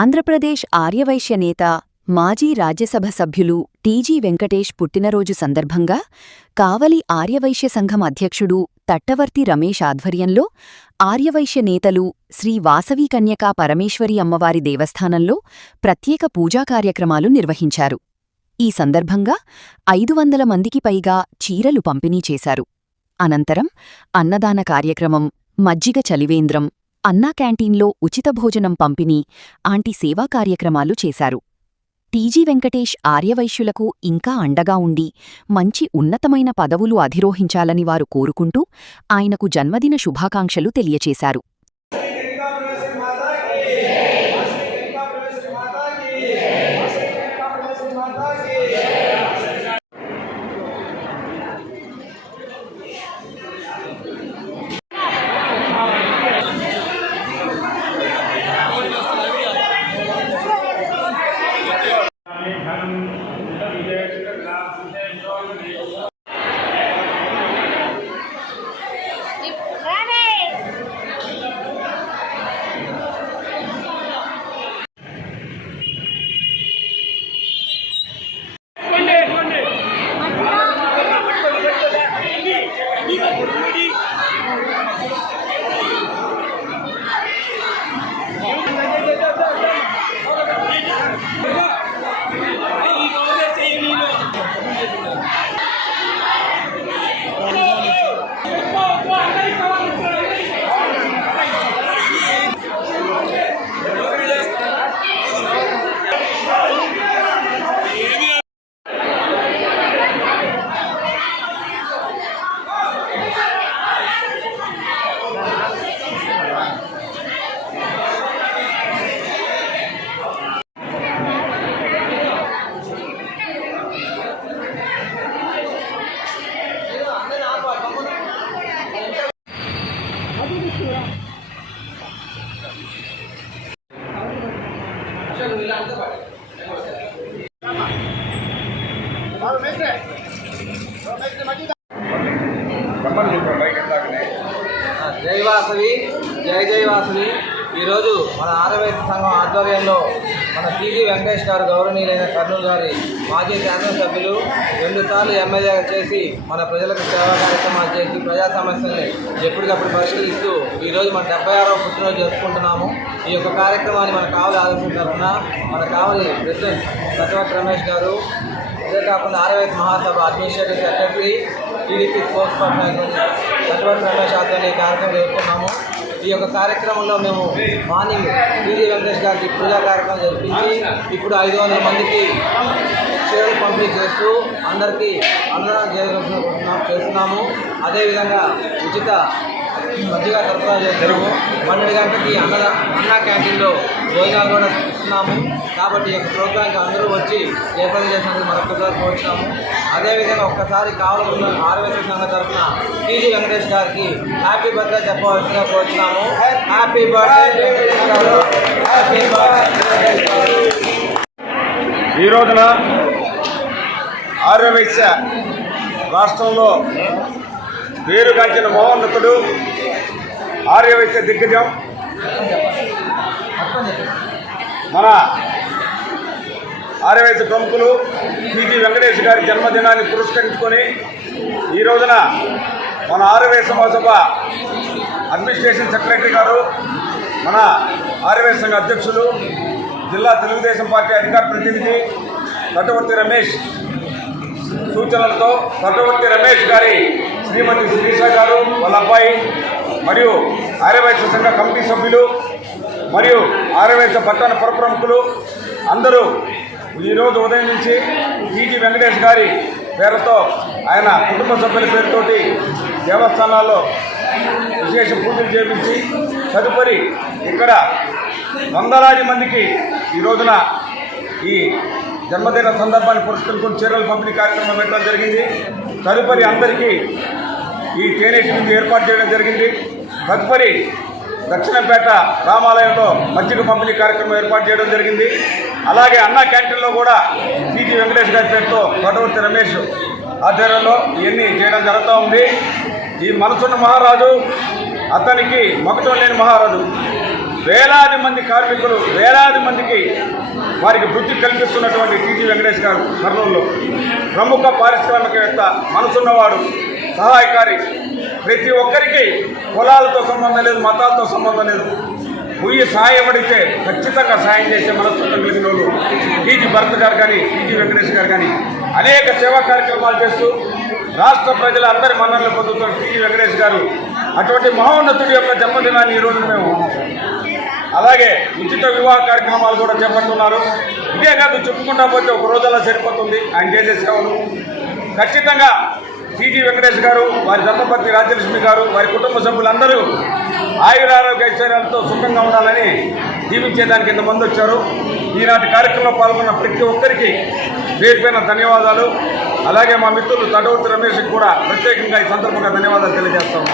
ఆంధ్రప్రదేశ్ ఆర్యవైశ్య నేత మాజీ రాజ్యసభ సభ్యులు టీజీ వెంకటేష్ పుట్టినరోజు సందర్భంగా కావలి ఆర్యవైశ్య సంఘం అధ్యక్షుడు తట్టవర్తి రమేష్ ఆధ్వర్యంలో ఆర్యవైశ్య నేతలు శ్రీ వాసవి కన్యకా పరమేశ్వరి అమ్మవారి దేవస్థానంలో ప్రత్యేక పూజా కార్యక్రమాలు నిర్వహించారు. ఈ సందర్భంగా 500 మందికి పైగా చీరలు పంపిణీ చేశారు. అనంతరం అన్నదాన కార్యక్రమం, మజ్జిగ చలివేంద్రం, అన్నా క్యాంటీన్లో ఉచిత భోజనం పంపిణీ ఆంటీ సేవా కార్యక్రమాలు చేశారు. టీజీ వెంకటేష్ ఆర్యవైశ్యులకు ఇంకా అండగా ఉండి మంచి ఉన్నతమైన పదవులు అధిరోహించాలని వారు కోరుకుంటూ ఆయనకు జన్మదిన శుభాకాంక్షలు తెలియచేశారు. జై వాసవి, జై జై వాసవి. ఈరోజు మన ఆర్యవైశ్య సంఘం ఆధ్వర్యంలో మన టీజీ వెంకటేష్ గారు, గౌరవనీయులైన కర్నూలు గారి మాజీ శాసనసభ్యులు, 2 సార్లు ఎమ్మెల్యేగా చేసి మన ప్రజలకు సేవా కార్యక్రమాలు చేసి ప్రజా సమస్యల్ని ఎప్పటికప్పుడు పరిష్కరిస్తూ ఈరోజు మన 76వ పుట్టినరోజు జరుపుకుంటున్నాము. ఈ యొక్క కార్యక్రమాన్ని మన కావలి ఆలోచన తరఫున మన కావలి ప్రెసిడెంట్ తట్టవర్తి రమేష్ గారు, అంతేకాకుండా Aryavysya Mahasabha administrative secretary, TDP sports person Tattavarthi Ramesh ఆధ్వర్యంలో ఈ కార్యక్రమం జరుపుకున్నాము. ఈ యొక్క కార్యక్రమంలో మేము మార్నింగ్ టీజీ వెంకటేష్ గారికి పూజా కార్యక్రమం జరిపించి ఇప్పుడు 500 మందికి చీరలు పంపిణీ చేస్తూ అందరికీ అన్నదానం చేస్తున్నాము. అదేవిధంగా ఉచిత మజ్జిగ సరఫరా చేస్తున్నాము. 12 గంటలకి అన్నా క్యాంటీన్లో భోజనాలు కూడా ఇస్తున్నాము. కాబట్టి ఈ యొక్క ప్రోగ్రాంకి అందరూ వచ్చి జయప్రదం చేసినందుకు మరొకసారి కోరుతున్నాము. అదేవిధంగా ఒక్కసారి కావాలనుకున్న ఆర్యవైశ్య సంఘం తరఫున టీజీ వెంకటేష్ గారికి హ్యాపీ బర్త్డే చెప్పవలసిందిగా కోరుతున్నాము. హ్యాపీ బర్త్డే వెంకటేష్ గారు, హ్యాపీ బర్త్డే. ఈ రోజున ఆర్యవైశ్య రాష్ట్రంలో పేరుగాంచిన మహోన్నతుడు, ఆర్యవైశ్య దిగ్గజం మన ఆర్యవైశ్య ప్రముఖులు టీజీ వెంకటేష్ గారి జన్మదినాన్ని పురస్కరించుకొని ఈ రోజున మన ఆర్యవైశ్య మహాసభ అడ్మినిస్ట్రేషన్ సెక్రటరీ గారు, మన ఆర్యవైశ్య సంఘ అధ్యక్షులు, జిల్లా తెలుగుదేశం పార్టీ అధికార ప్రతినిధి తట్టవర్తి రమేష్ సూచనలతో తట్టవర్తి రమేష్ గారి శ్రీమతి శిరీష గారు, వాళ్ళ అబ్బాయి మరియు ఆర్యవైశ్య సంఘ కమిటీ సభ్యులు మరియు ఆర్యవైశ్య పట్టణ పురప్రముఖులు అందరూ ఈరోజు ఉదయం నుంచి టీజీ వెంకటేష్ గారి పేరుతో ఆయన కుటుంబ సభ్యుల పేరుతోటి దేవస్థానాల్లో విశేష పూజలు చేపించి తదుపరి ఇక్కడ వందలాది మందికి ఈ రోజున ఈ జన్మదిన సందర్భాన్ని పురస్కరించుకొని చీరలు పంపిణీ కార్యక్రమం పెట్టడం జరిగింది. తదుపరి అందరికీ ఈ తేనేటి విందు ఏర్పాటు చేయడం జరిగింది. తదుపరి దక్షిణపేట రామాలయంలో మజ్జిగ పంపిణీ కార్యక్రమం ఏర్పాటు చేయడం జరిగింది. అలాగే అన్నా క్యాంటీన్లో కూడా టీజీ వెంకటేష్ గారి పేరుతో తట్టవర్తి రమేష్ ఆధ్వర్యంలో ఇవన్నీ చేయడం జరుగుతూ ఉంది. ఈ మనసున్న మహారాజు, అతనికి మగటం లేని మహారాజు. వేలాది మంది కార్మికులు, వేలాది మందికి వారికి వృత్తి కల్పిస్తున్నటువంటి టీజీ వెంకటేష్ గారు కర్నూలులో ప్రముఖ పారిశ్రామికవేత్త, మనసున్నవాడు, సహాయకారి. ప్రతి ఒక్కరికి కులాలతో సంబంధం లేదు, మతాలతో సంబంధం లేదు. పొయ్యి సహాయపడితే ఖచ్చితంగా సాయం చేసే మనస్తత్వం కలిగిన వాళ్ళు టీజీ భరత్ గారు కానీ, టీజీ వెంకటేష్ గారు కానీ అనేక సేవా కార్యక్రమాలు చేస్తూ రాష్ట్ర ప్రజల అందరి మన్ననలు పొందుతున్న టీజీ వెంకటేష్ గారు అటువంటి మహోన్నతుడి యొక్క జన్మదినాన్ని ఈరోజు మేము అలాగే ఉచిత వివాహ కార్యక్రమాలు కూడా చేపడుతున్నారు. ఇదే కాదు, చెప్పుకుంటా పోతే ఒక రోజులా సరిపోతుంది ఆయన చేసే సేవలు. ఖచ్చితంగా టీజీ వెంకటేష్ గారు, వారి ధర్మపత్ని రాజ్యలక్ష్మి గారు, వారి కుటుంబ సభ్యులందరూ ఆయురారోగ్య ఐశ్వర్యాలతో సుఖంగా ఉండాలని జీవించేదానికి ఇంతమంది వచ్చారు. ఈనాటి కార్యక్రమంలో పాల్గొన్న ప్రతి ఒక్కరికి పేరుపైన ధన్యవాదాలు. అలాగే మా మిత్రులు తటవర్తి రమేష్కి కూడా ప్రత్యేకంగా ఈ సందర్భంగా ధన్యవాదాలు తెలియజేస్తాము.